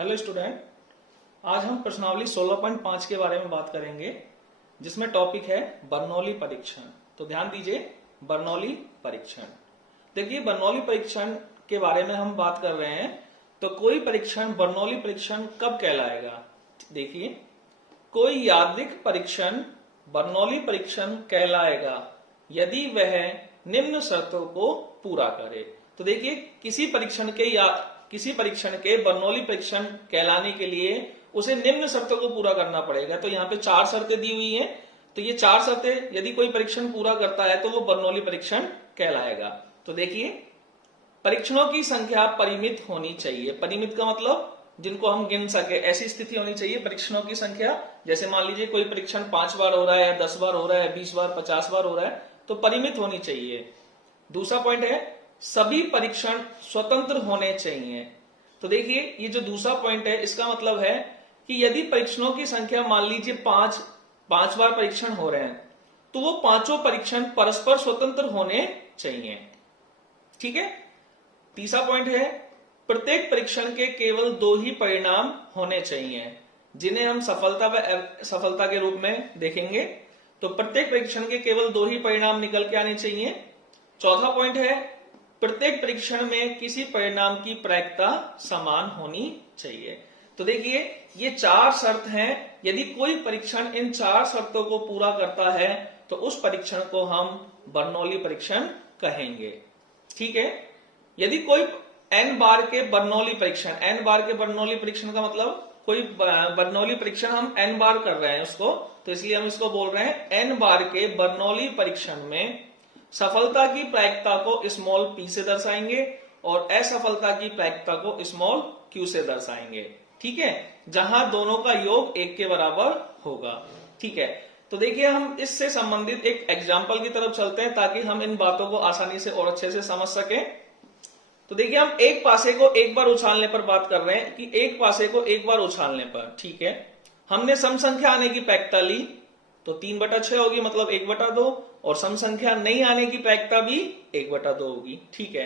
Hello student, आज हम प्रश्नावली 16.5 के बारे में बात करेंगे, जिसमें टॉपिक है बर्नौली परीक्षण। तो ध्यान दीजिए, बर्नौली परीक्षण। देखिए, बर्नौली परीक्षण के बारे में हम बात कर रहे हैं। तो कोई परीक्षण बर्नौली परीक्षण कब कहलाएगा? देखिए, कोई यादृच्छिक परीक्षण बर्नौली परीक्षण कहलाएगा यदि वह निम्न शर्तों को पूरा करे। तो देखिए, किसी परीक्षण के बर्नौली परीक्षण कहलाने के लिए उसे निम्न शर्तों को पूरा करना पड़ेगा। तो यहाँ पे 4 शर्तें दी हुई हैं। तो ये 4 शर्तें यदि कोई परीक्षण पूरा करता है तो वो बर्नौली परीक्षण कहलाएगा। तो देखिए, परीक्षणों की संख्या परिमित होनी चाहिए। परिमित का मतलब जिनको हम गिन सके, ऐसी स्थिति होनी चाहिए परीक्षणों की संख्या। जैसे मान लीजिए कोई परीक्षण 5 बार हो रहा है, 10 बार हो रहा है, 20 बार, 50 बार हो रहा है, तो परिमित होनी चाहिए। दूसरा पॉइंट है, सभी परीक्षण स्वतंत्र होने चाहिए। तो देखिए, ये जो दूसरा पॉइंट है, इसका मतलब है कि यदि परीक्षणों की संख्या मान लीजिए 5 बार परीक्षण हो रहे हैं, तो वो पांचों परीक्षण परस्पर स्वतंत्र होने चाहिए। ठीक है। तीसरा पॉइंट है, प्रत्येक परीक्षण के केवल 2 ही परिणाम होने चाहिए, जिन्हें हम सफलता व असफलता के रूप में देखेंगे। तो प्रत्येक परीक्षण के केवल 2 ही परिणाम निकल के आने चाहिए। चौथा पॉइंट है, प्रत्येक परीक्षण में किसी परिणाम की प्रायिकता समान होनी चाहिए। तो देखिए, ये 4 शर्त हैं। यदि कोई परीक्षण इन 4 शर्तों को पूरा करता है तो उस परीक्षण को हम बर्नौली परीक्षण कहेंगे। ठीक है। यदि कोई n बार के बर्नौली परीक्षण का मतलब कोई बर्नौली परीक्षण हम n बार कर रहे हैं उसको, तो इसलिए हम इसको बोल रहे हैं n बार के बर्नौली परीक्षण में सफलता की प्रायिकता को स्मॉल p से दर्शाएंगे और असफलता की प्रायिकता को स्मॉल q से दर्शाएंगे। ठीक है, जहां दोनों का योग 1 के बराबर होगा। ठीक है। तो देखिए, हम इससे संबंधित एक एग्जाम्पल की तरफ चलते हैं ताकि हम इन बातों को आसानी से और अच्छे से समझ सकें। तो देखिए, हम एक पासे को एक बार उछालने पर बात कर रहे हैं कि एक पासे को एक बार उछालने पर, ठीक है, हमने सम संख्या आने की प्रायिकता ली तो 3/6 होगी, मतलब 1/2, और सम संख्या नहीं आने की प्रायिकता भी 1/2 होगी। ठीक है।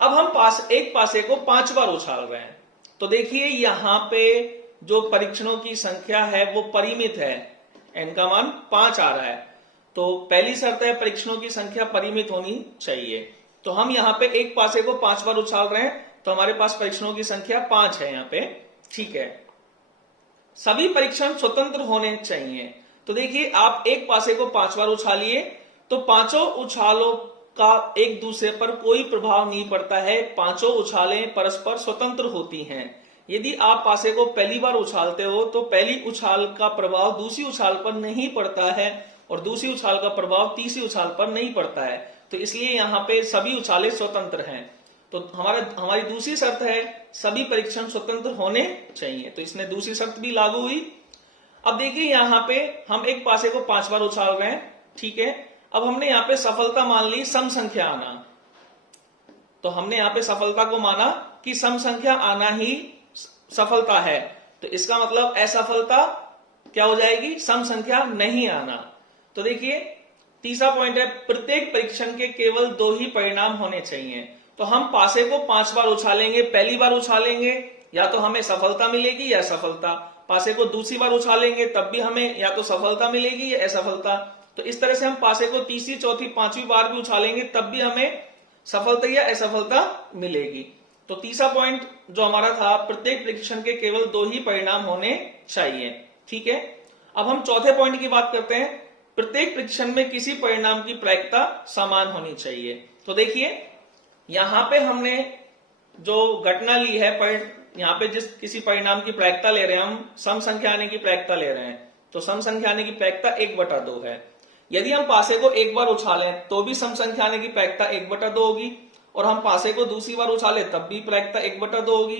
अब हम एक पासे को 5 बार उछाल रहे हैं। तो देखिए, यहां पे जो परीक्षणों की संख्या है वो परिमित है, n का मान 5 आ रहा है। तो पहली शर्त है, परीक्षणों की संख्या परिमित होनी चाहिए। तो हम यहाँ पे एक पासे को 5 बार उछाल रहे हैं, तो हमारे पास परीक्षणों की संख्या 5 है यहाँ पे। ठीक है। सभी परीक्षण स्वतंत्र होने चाहिए। तो देखिए, आप एक पासे को 5 बार उछालिए तो पांचों उछालों का एक दूसरे पर कोई प्रभाव नहीं पड़ता है। पांचों उछालें परस्पर स्वतंत्र होती हैं। यदि आप पासे को पहली बार उछालते हो तो पहली उछाल का प्रभाव दूसरी उछाल पर नहीं पड़ता है और दूसरी उछाल का प्रभाव तीसरी उछाल पर नहीं पड़ता है। तो इसलिए यहाँ पे सभी उछालें स्वतंत्र हैं। तो हमारी दूसरी शर्त है, सभी परीक्षण स्वतंत्र होने चाहिए। तो इसमें दूसरी शर्त भी लागू हुई। अब देखिए, यहाँ पे हम एक पासे को 5 बार उछाल रहे हैं। ठीक है। अब हमने यहाँ पे सफलता मान ली सम संख्या आना। तो हमने यहाँ पे सफलता को माना कि सम संख्या आना ही सफलता है। तो इसका मतलब असफलता क्या हो जाएगी? सम संख्या नहीं आना। तो देखिए, तीसरा पॉइंट है, प्रत्येक परीक्षण के केवल 2 ही परिणाम होने चाहिए। तो हम पासे को 5 बार उछालेंगे, पहली बार उछालेंगे या तो हमें सफलता मिलेगी या असफलता, पासे को दूसरी बार उछालेंगे तब भी हमें या तो सफलता मिलेगी या असफलता। तो इस तरह से हम पासे को तीसरी, चौथी, 5वीं बार भी उछालेंगे तब भी हमें सफलता या असफलता मिलेगी। तो तीसरा पॉइंट जो हमारा था, प्रत्येक परीक्षण के केवल 2 ही परिणाम होने चाहिए। ठीक है। अब हम चौथे पॉइंट की बात करते हैं, प्रत्येक परीक्षण में किसी परिणाम की प्रायिकता समान होनी चाहिए। तो देखिए, यहां पे हमने जो घटना ली है, यहाँ पे जिस किसी परिणाम की प्रायिकता ले रहे हैं, हम सम संख्या आने की प्रायिकता ले रहे हैं। तो सम संख्या आने की प्रायिकता 1/2 है। यदि हम पासे को एक बार उछालें तो भी सम संख्या आने की प्रायिकता 1/2 होगी, और हम पासे को दूसरी बार उछाले तब भी प्रायिकता 1/2 होगी,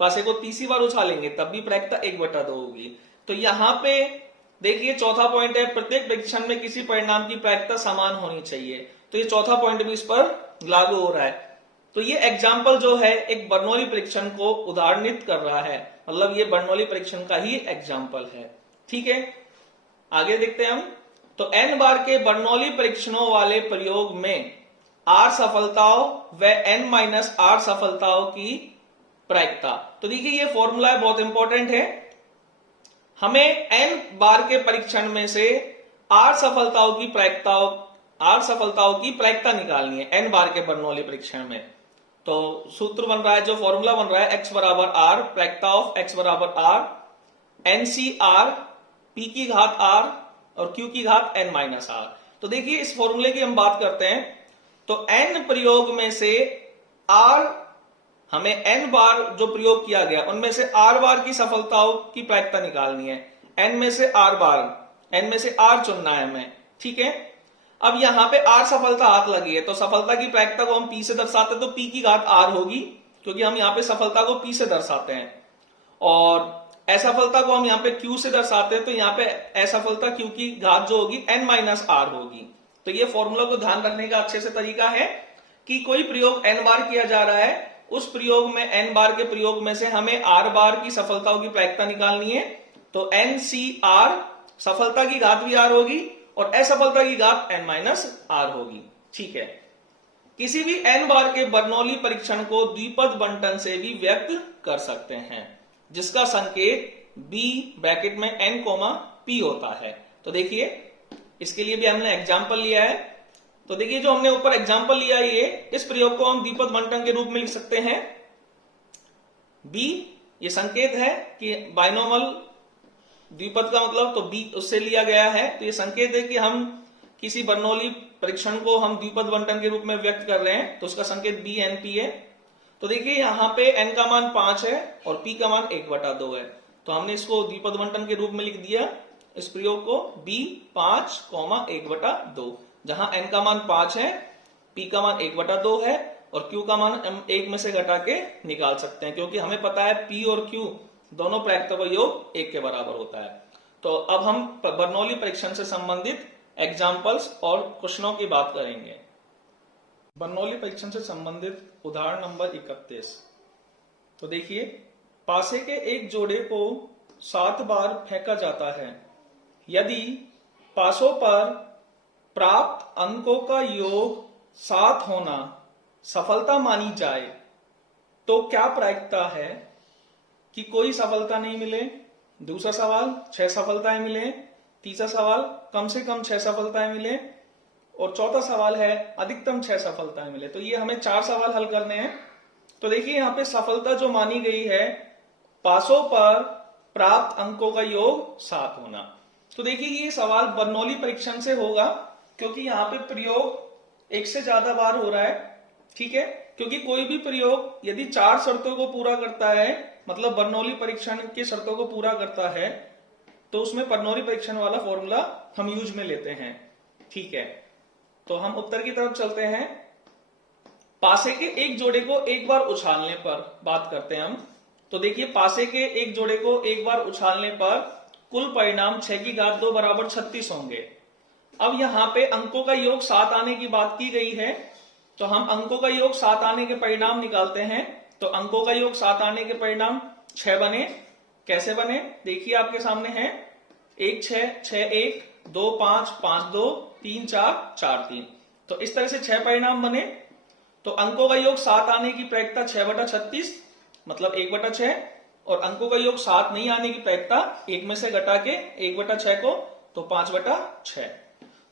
पासे को तीसरी बार उछालेंगे तब भी प्रायिकता 1/2 होगी। तो यहाँ पे देखिए, चौथा पॉइंट है, प्रत्येक परीक्षण में किसी परिणाम की प्रायिकता समान होनी चाहिए। तो ये चौथा पॉइंट भी इस पर लागू हो रहा है। तो ये एग्जाम्पल जो है एक बर्नौली परीक्षण को उदाहरणित कर रहा है, मतलब ये बर्नौली परीक्षण का ही एग्जाम्पल है। ठीक है। आगे देखते हैं हम। तो n बार के बर्नौली परीक्षणों वाले प्रयोग में r सफलताओं व n-r सफलताओं की प्रायिकता। तो देखिए ये फॉर्मूला है, बहुत इंपॉर्टेंट है। हमें n बार के परीक्षण में से r सफलताओं की प्रायिकता निकालनी है n बार के बर्नौली परीक्षण में। तो सूत्र बन रहा है, जो फॉर्मूला बन रहा है, x बराबर r, प्रायिकता ऑफ x बराबर r, NCr, p की घात r और q की घात n माइनस r। तो देखिए इस फॉर्मूले की हम बात करते हैं, तो n प्रयोग में से r, हमें n बार जो प्रयोग किया गया उनमें से r बार की सफलताओं की प्रायिकता निकालनी है। n में से r चुनना है हमें, ठीक है। अब यहां पे r सफलता हाथ लगी है, तो सफलता की प्रायिकता को हम p से दर्शाते हैं, तो p की घात r होगी, क्योंकि हम यहां पे सफलता को p से दर्शाते हैं। और असफलता को हम यहाँ पे q से दर्शाते हैं, तो यहाँ पे असफलता q की घात जो होगी n माइनस r होगी। तो ये फॉर्मूला को ध्यान रखने का अच्छे से तरीका है कि कोई प्रयोग n बार किया जा रहा है, उस प्रयोग में n बार के प्रयोग में से हमें r बार की सफलताओं की प्रायिकता निकालनी है। तो NCr, सफलता की घात भी r होगी और असफलता की घात n माइनस r होगी, ठीक है। किसी भी n बार के बर्नौली परीक्षण को द्विपद बंटन से भी व्यक्त कर सकते हैं, जिसका संकेत b ब्रैकेट में n p होता है। तो देखिए इसके लिए भी हमने एग्जाम्पल लिया है। तो देखिए जो हमने ऊपर एग्जाम्पल लिया है, ये इस प्रयोग को हम द्विपद बंटन के रूप में लिख सकते हैं। b ये संकेत है कि बाइनोमल द्विपद का मतलब, तो b उससे लिया गया है, तो ये संकेत है कि हम किसी बर्नौली परीक्षण को हम द्विपद बंटन के रूप में व्यक्त कर रहे हैं, तो उसका संकेत BNP है। तो देखिए यहाँ पे n का मान 5 है और p का मान 1/2 है, तो हमने इसको द्विपद बंटन के रूप में लिख दिया इस प्रयोग को b 5, 1/2, जहां n का मान 5 है, p का मान 1/2 है और q का मान हम 1 में से घटा के निकाल सकते हैं, क्योंकि हमें पता है p और q दोनों प्रायिकता का योग 1 के बराबर होता है। तो अब हम बर्नौली परीक्षण से संबंधित एग्जाम्पल्स और क्वेश्चनों की बात करेंगे। बर्नौली परीक्षण से संबंधित उदाहरण नंबर 31। तो देखिए, पासे के एक जोड़े को 7 बार फेंका जाता है। यदि पासों पर प्राप्त अंकों का योग 7 होना सफलता मानी जाए, तो क्या प्रायिकता है कि कोई सफलता नहीं मिले? दूसरा सवाल 6 सफलताएं मिले, तीसरा सवाल कम से कम 6 सफलताएं मिले और चौथा सवाल है अधिकतम 6 सफलताएं मिले। तो ये हमें 4 सवाल हल करने हैं। तो देखिए यहाँ पे सफलता जो मानी गई है, पासों पर प्राप्त अंकों का योग 7 होना। तो देखिए ये सवाल बर्नौली परीक्षण से होगा, क्योंकि यहाँ पे प्रयोग 1 से ज्यादा बार हो रहा है, ठीक है। क्योंकि कोई भी प्रयोग यदि 4 शर्तों को पूरा करता है, मतलब बर्नौली परीक्षण की शर्तों को पूरा करता है, तो उसमें बर्नौली परीक्षण वाला फॉर्मूला हम यूज में लेते हैं, ठीक है। तो हम उत्तर की तरफ चलते हैं। पासे के एक जोड़े को एक बार उछालने पर बात करते हैं हम। तो देखिए पासे के एक जोड़े को एक बार उछालने पर कुल परिणाम 6 की घात 2 बराबर 36 होंगे। अब यहाँ पे अंकों का योग 7 आने की बात की गई है, तो हम अंकों का योग 7 आने के परिणाम निकालते हैं। तो अंकों का योग 7 आने के परिणाम 6 बने। कैसे बने देखिए आपके सामने है, 1 6, 6 1, 2 5, 5 2, 3 4, 4 3। तो इस तरह से 6 परिणाम बने। तो अंकों का योग 7 आने की प्रायिकता 6/36 मतलब 1/6, और अंकों का योग 7 नहीं आने की प्रायिकता 1 में से घटा के 1/6 को, तो 5/6।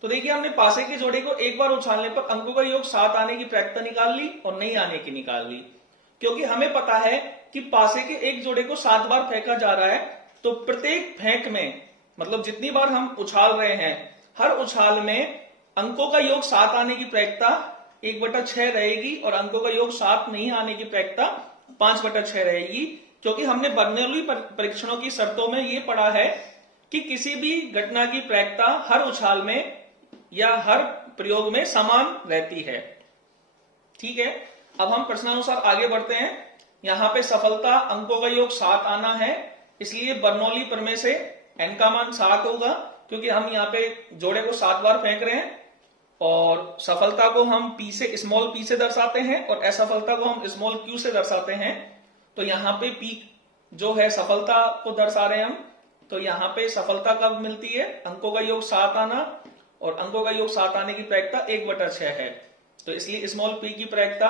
तो देखिए हमने पासे के जोड़े को एक बार उछालने पर अंकों का योग 7 आने की प्रायिकता निकाल ली और नहीं आने की निकाल ली, क्योंकि हमें पता है कि पासे के एक जोड़े को 7 बार फेंका जा रहा है। तो प्रत्येक फेंक में, मतलब जितनी बार हम उछाल रहे हैं, हर उछाल में अंकों का योग 7 आने की प्रायिकता 1/6 रहेगी और अंकों का योग 7 नहीं आने की प्रायिकता 5/6 रहेगी। क्योंकि हमने बर्नौली परीक्षणों की शर्तों में यह पढ़ा है कि किसी भी घटना की प्रायिकता हर उछाल में या हर प्रयोग में समान रहती है, ठीक है। अब हम प्रश्नानुसार आगे बढ़ते हैं। यहां पे सफलता अंकों का योग 7 आना है, इसलिए बर्नौली प्रमेय से n का मान 7 होगा, क्योंकि हम यहाँ पे जोड़े को 7 बार फेंक रहे हैं और सफलता को हम p से स्मॉल p से दर्शाते हैं और असफलता को हम स्मॉल q से दर्शाते हैं। तो यहाँ पे p जो है सफलता को दर्शा रहे हैं हम। तो यहाँ पे सफलता कब मिलती है? अंकों का योग 7 आना, और अंकों का योग 7 आने की प्रायिकता 1/6 है। तो इसलिए स्मॉल p की प्रायिकता,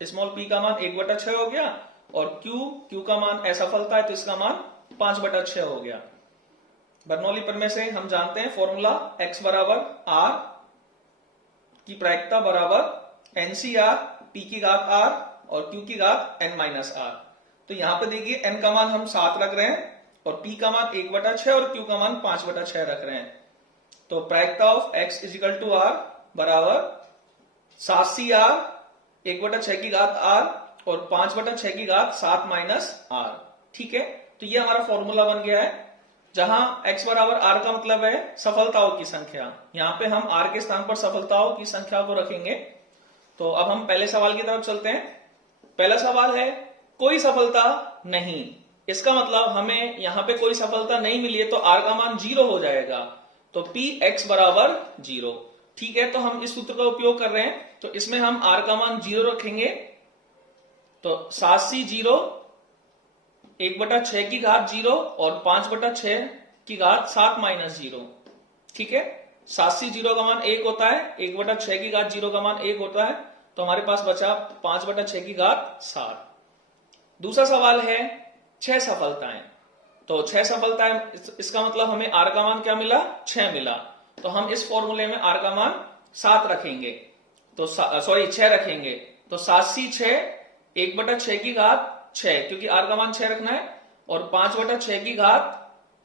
स्मॉल p का मान 1/6 हो गया और Q का मान असफलता है तो इसका मान 5/6 हो गया। बर्नौली प्रमेय से हम जानते हैं फॉर्मूला x बराबर r की प्रायिकता बराबर NCr p की घात r और q की घात n-r। तो यहां पे देखिए n का मान हम 7 रख रहे हैं और p का मान 1/6 और q का मान 5/6 रख रहे हैं। तो प्रायिकता of x is equal to r बराबर 7cr 1/6 की घात r और 5/6 की घात 7 - r। ठीक है, तो ये हमारा फॉर्मूला बन गया है जहां x बराबर r का मतलब है सफलताओं की संख्या। यहां पे हम r के स्थान पर सफलताओं की संख्या को रखेंगे। तो अब हम पहले सवाल की तरफ चलते हैं। पहला सवाल है कोई सफलता नहीं। इसका मतलब हमें यहां पे कोई सफलता नहीं मिली है तो r का मान 0 हो जाएगा। तो px बराबर 0। ठीक है, तो हम इस सूत्र का उपयोग कर रहे हैं तो इसमें हम r का मान 0 रखेंगे। तो 7c 0 1/6 की घात 0 और 5/6 की घात 7 - 0। ठीक है, 7c 0 का मान 1 होता है, 1/6 की घात 0 का मान 1 होता है, तो हमारे पास बचा 5/6 की घात 7। दूसरा सवाल है 6 सफलताएं। तो 6 सफलताएं इसका मतलब हमें r का मान क्या मिला, 6 मिला। तो हम इस फॉर्मूले में r का मान 7 रखेंगे, तो 6 रखेंगे। तो 7c 6 1/6 की घात 6 क्योंकि r का मान 6 रखना है और 5/6 की घात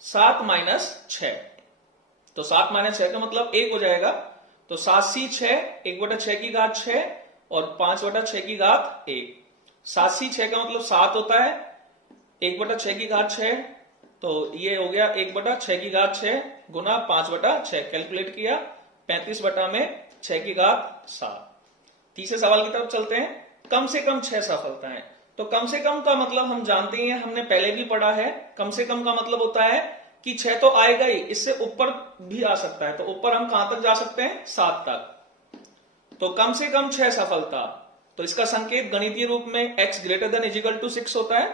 7 - 6। तो 7 - 6 का मतलब 1 हो जाएगा। तो 7c 6 1/6 की घात 6 और 5/6 की घात 1। 7c 6 का मतलब 7 होता है, 1/6 की घात 6, तो ये हो गया 1/6 की घात 6 गुना 5/6। कैलकुलेट किया 35/6 की घात 7। तीसरे सवाल की तरफ चलते हैं। कम से कम 6 सफलताएं। तो कम से कम का मतलब हम जानते हैं, हमने पहले भी पढ़ा है। कम से कम का मतलब होता है कि 6 तो आएगा ही, इससे ऊपर भी आ सकता है। तो ऊपर हम कहां तक जा सकते हैं, 7 तक। तो कम से कम 6 सफलता, तो इसका संकेत गणितीय रूप में x greater than is equal to 6 होता है।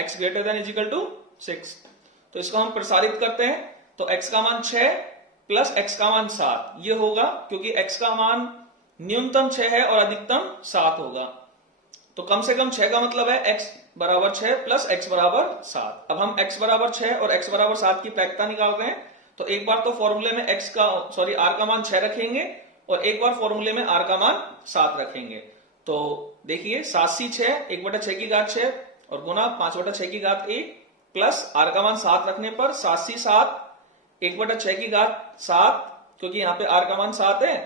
x greater than is equal to 6। तो इसको हम प्रसारित करते हैं तो x का मान 6 प्लस x का मान 7 ये होगा, क्योंकि x का मान न्यूनतम 6 है और अधिकतम 7 होगा। तो कम से कम 6 का मतलब है x बराबर 6 प्लस x बराबर 7। अब हम x बराबर 6 और x बराबर 7 की प्रायिकता निकाल रहे हैं। तो एक बार तो फॉर्मूले में r का मान 6 रखेंगे और एक बार फॉर्मूले में r का मान 7 रखेंगे। तो देखिए 7c 6 1/6 की घात 6 और गुना 5/6 की घात 1 प्लस r का मान 7 रखने पर 7c 7 1/6 की घात 7 क्योंकि यहाँ पे r का मान 7 है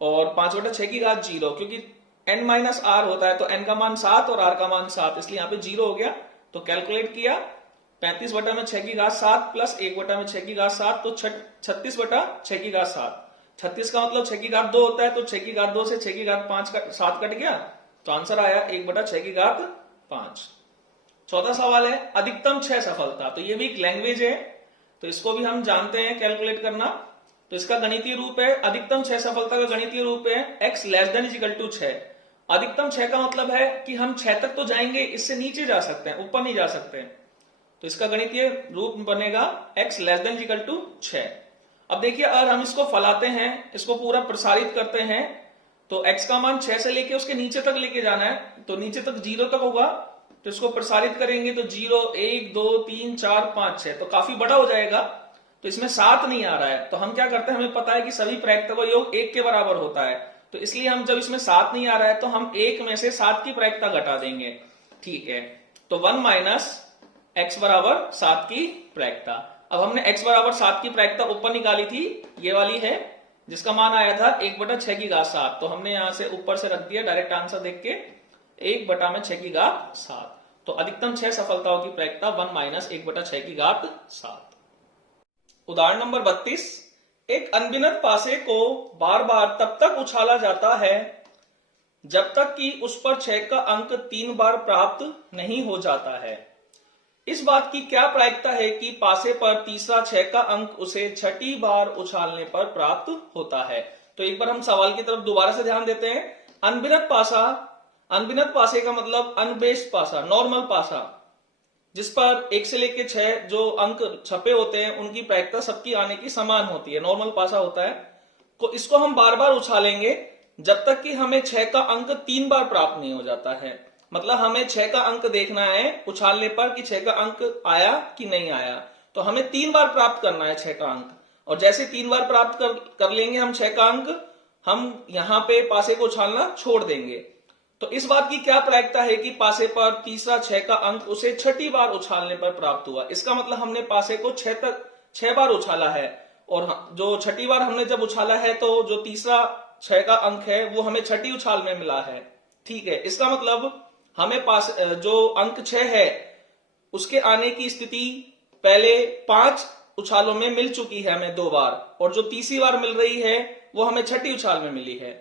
और 5/6 की घात 0 क्योंकि n - r होता है तो n का मान 7 और r का मान 7 इसलिए यहाँ पे 0 हो गया। तो कैलकुलेट किया 35/6 की घात 7 प्लस 1/6 की घात 7 तो 36/6 की घात 7। 36 का मतलब 6 की घात 2 होता है, तो 6 की घात 2 से 6 की घात 7 कट गया, तो आंसर आया 1/6 की घात 5। चौथा सवाल है अधिकतम 6 सफलता। तो ये भी एक लैंग्वेज है, तो इसको भी हम जानते हैं कैलकुलेट करना। तो इसका गणितीय रूप है, अधिकतम 6 सफलता का गणितीय रूप है x less than is equal to 6। अधिकतम 6 का मतलब है कि हम 6 तक तो जाएंगे, इससे नीचे जा सकते हैं, ऊपर नहीं जा सकते। तो इसका गणितीय रूप बनेगा x less than is equal to 6। अब देखिए अगर हम इसको फैलाते हैं, इसको पूरा प्रसारित करते हैं, तो x का मान 6 से लेके उसके नीचे तक लेके जाना है, तो नीचे तक 0 तक होगा। तो इसको प्रसारित करेंगे तो 0 1 2 3 4 5 6 तो काफी बड़ा हो जाएगा। तो इसमें 7 नहीं आ रहा है, तो हम क्या करते हैं, हमें पता है कि सभी प्रायिकता का योग 1 के बराबर होता है। तो इसलिए हम जब इसमें 7 नहीं आ रहा है तो हम 1 में से 7 की प्रायिकता घटा देंगे। ठीक है, तो 1 माइनस x बराबर 7 की प्रायिकता। अब हमने x बराबर 7 की प्रायिकता ऊपर निकाली थी, ये वाली है जिसका मान आया था 1/6 की घात 7। तो हमने यहां से ऊपर से रख दिया डायरेक्ट आंसर देख के 1/6 की घात 7। तो अधिकतम 6 सफलताओं की प्रायिकता 1 माइनस 1/6 की घात 7। उदाहरण नंबर 32। एक अनगिनत पासे को बार बार तब तक उछाला जाता है जब तक कि उस पर 6 का अंक 3 बार प्राप्त नहीं हो जाता है। इस बात की क्या प्रायिकता है कि पासे पर तीसरा 6 का अंक उसे 6ठी बार उछालने पर प्राप्त होता है। तो एक बार हम सवाल की तरफ दोबारा से ध्यान देते हैं। अनगिनत पासे का मतलब अनबेस्ड पासा, नॉर्मल पासा, जिस पर 1 से लेके 6 जो अंक छपे होते हैं उनकी प्रायिकता सबकी आने की समान होती है, नॉर्मल पासा होता है। तो इसको हम बार बार उछालेंगे जब तक कि हमें 6 का अंक 3 बार प्राप्त नहीं हो जाता है। मतलब हमें 6 का अंक देखना है उछालने पर कि 6 का अंक आया कि नहीं आया। तो हमें 3 बार प्राप्त करना है 6 का अंक, और जैसे 3 बार प्राप्त कर लेंगे हम 6 का अंक, हम यहाँ पे पासे को उछालना छोड़ देंगे। तो इस बात की क्या प्रायिकता है कि पासे पर तीसरा 6 का अंक उसे छठी बार उछालने पर प्राप्त हुआ। इसका मतलब हमने पासे को 6 बार उछाला है, और जो छठी बार हमने जब उछाला है तो जो तीसरा 6 का अंक है वो हमें छठी उछाल में मिला है। ठीक है, इसका मतलब हमें पास जो अंक 6 है उसके आने की स्थिति पहले 5 उछालों में मिल चुकी है हमें 2 बार, और जो तीसरी बार मिल रही है वो हमें छठी उछाल में मिली है।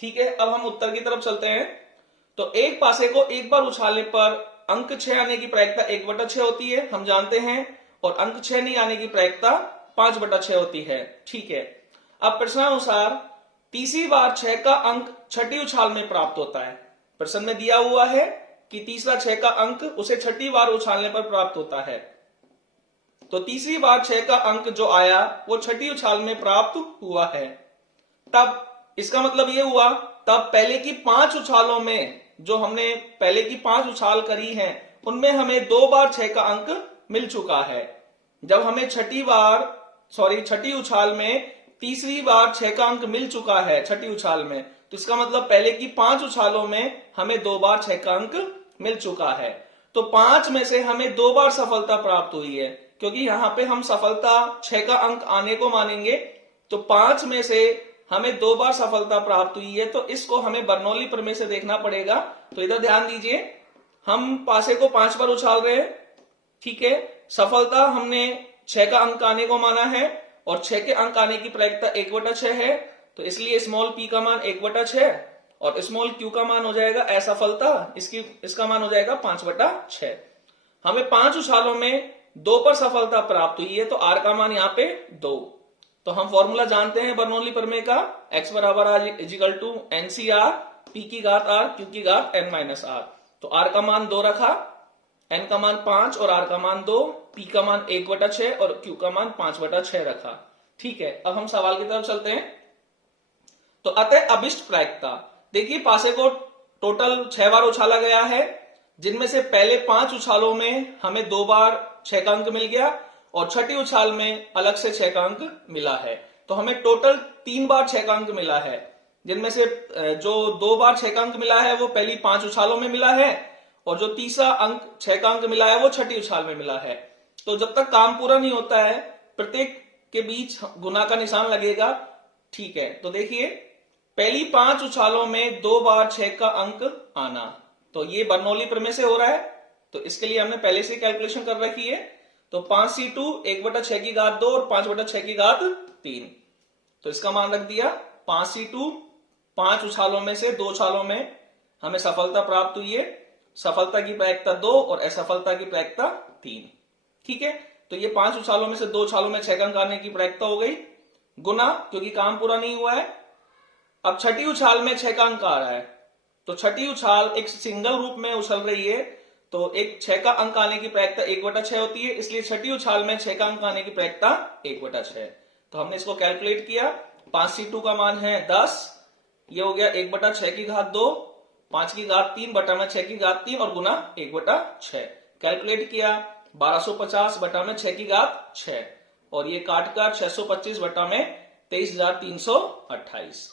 ठीक है, अब हम उत्तर की तरफ चलते हैं। तो एक पासे को एक बार उछालने पर अंक 6 आने की प्रायिकता 1/6 होती है, हम जानते हैं, और अंक 6 नहीं आने की प्रायिकता 5/6 होती है। ठीक है, अब प्रश्नानुसार तीसरी बार 6 का अंक छठी उछाल में प्राप्त होता है। प्रश्न में दिया हुआ है कि तीसरा 6 का अंक उसे छठी बार उछालने पर प्राप्त होता है। तो तीसरी बार 6 का अंक जो आया वो छठी उछाल में प्राप्त हुआ है। तब इसका मतलब ये हुआ, तब पहले की 5 उछालों में, जो हमने पहले की 5 उछाल करी हैं उनमें हमें 2 बार 6 का अंक मिल चुका है। जब हमें छठी उछाल में तीसरी बार 6 का अंक मिल चुका है छठी उछाल में, तो इसका मतलब पहले की 5 उछालों में हमें 2 बार 6 का अंक मिल चुका है। तो 5 में से हमें 2 बार सफलता प्राप्त हुई है, क्योंकि यहां पे हम सफलता 6 का अंक आने को मानेंगे। तो 5 में से हमें 2 बार सफलता प्राप्त हुई है, तो इसको हमें बर्नौली प्रमेय से देखना पड़ेगा। तो इधर ध्यान दीजिए, हम पासे को 5 बार उछाल रहे हैं। ठीक है, सफलता हमने 6 का अंक आने को माना है, और 6 के अंक आने की प्रायिकता 1/6 है, तो इसलिए स्मॉल p का मान 1/6 और स्मॉल q का मान हो जाएगा असफलता, इसका मान हो जाएगा 5/6। हमें 5 उछालों में 2 पर सफलता प्राप्त हुई है, तो r का मान यहाँ पे 2। तो हम फॉर्मूला जानते हैं बर्नौली प्रमेय का, x = NCR p की घात r q की घात n-r। तो r का मान 2 रखा, n का मान 5 और r का मान 2, p का मान 1/6 और q का मान 5/6 रखा। ठीक है, अब हम सवाल की तरफ चलते हैं। तो अतः अभिष्ट प्रायिकता, देखिए पासे को टोटल 6 बार उछाला गया है, जिनमें से पहले 5 उछालों में हमें 2 बार 6 का अंक मिल गया, और छठी उछाल में अलग से 6 का अंक मिला है। तो हमें टोटल 3 बार 6 का अंक मिला है, जिनमें से जो 2 बार 6 का अंक मिला है वो पहली 5 उछालों में मिला है, और जो तीसरा अंक 6 का अंक मिला है वो छठी उछाल में मिला है। तो जब तक काम पूरा नहीं होता है प्रत्येक के बीच गुना का निशान लगेगा। ठीक है, तो देखिए पहली 5 उछालों में 2 बार 6 का अंक आना, तो ये बर्नौली प्रमेय से हो रहा है, तो इसके लिए हमने पहले से कैलकुलेशन कर रखी है। तो 5c2 1/6 की घात 2 और 5/6 की घात 3, तो इसका मान रख दिया 5c2। 5 उछालों में से 2 उछालों में हमें सफलता प्राप्त हुई है, सफलता की प्रायिकता 2 और असफलता की प्रायिकता 3। ठीक है, तो ये 5 उछालों में से 2 उछालों में 6 का अंक आने की प्रायिकता हो गई, गुना, क्योंकि काम पूरा नहीं हुआ है। अब छठी उछाल में 6 का अंक आ रहा है, तो छठी उछाल एक सिंगल रूप में उछल रही है, तो एक 6 का अंक आने की प्रायिकता 1/6 होती है, इसलिए छठी उछाल में 6 का अंक आने की प्रायिकता 1/6। तो हमने इसको कैलकुलेट किया, 5c2 का मान है 10, ये हो गया 1/6 की घात 2, 5 की घात 3 बटा में 6 की घात 3 और गुना 1/6। कैलकुलेट किया 1250 बटा में 6 की घात 6, और ये काटकर 625 बटा में 23,328।